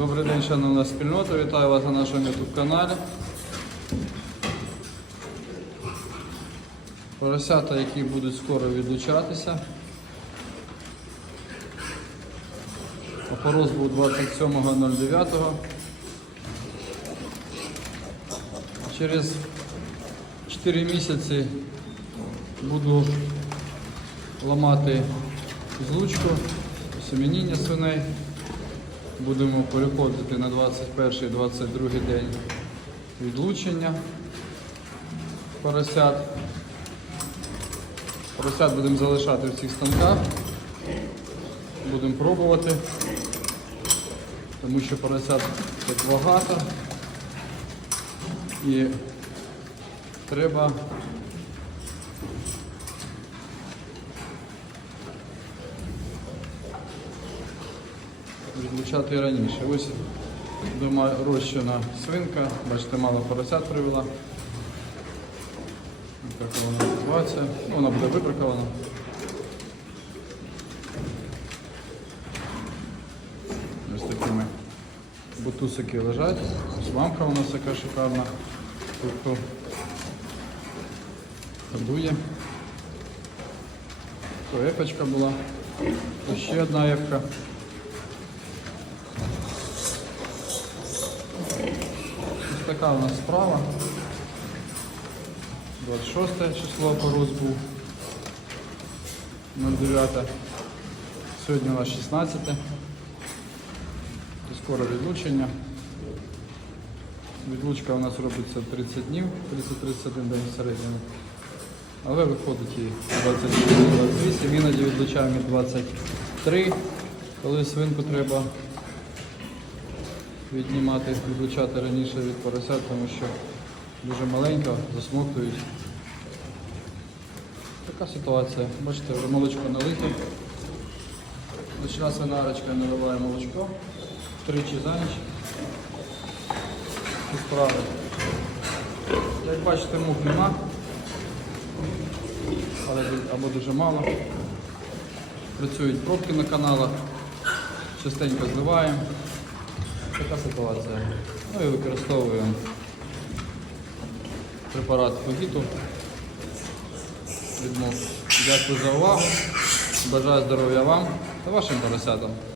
Добрий день, шановна спільнота. Вітаю вас на нашому YouTube каналі. Поросята, які будуть скоро відлучатися. Опорос був 27.09. Через 4 місяці буду ламати злучку, осемініння свиней. Будемо переходити на 21-22 день відлучення поросят. Поросят будемо залишати в цих станках. Будемо пробувати, тому що поросят тут багато і треба відлучати раніше. Ось дома розчина свинка, бачите, мало поросят привела. Так вона. Ну, вона буде вибракована. Ось такими бутусики лежать. Ось мамка у нас така шикарна. Тобто годує. То епочка була. Ще одна епка. Така у нас справа. 26 число порос був. 09. Сьогодні у нас 16. Скоро відлучення. Відлучка у нас робиться 30 днів, 30-31 день в середньому. Але виходить і 28, іноді відлучаємо 23, коли свинку треба віднімати, відлучати раніше від поросят, тому що дуже маленько, засмоктують. Така ситуація. Бачите, вже молочко налите. Ночна свинарочка наливає молочко тричі за ніч. І справи. Як бачите, мух нема, але або дуже мало. Працюють пробки на каналах, частенько зливаємо. Така ситуація. Ну і використовуємо препарат Фугіту. Дякую за увагу. Бажаю здоров'я вам та вашим поросятам.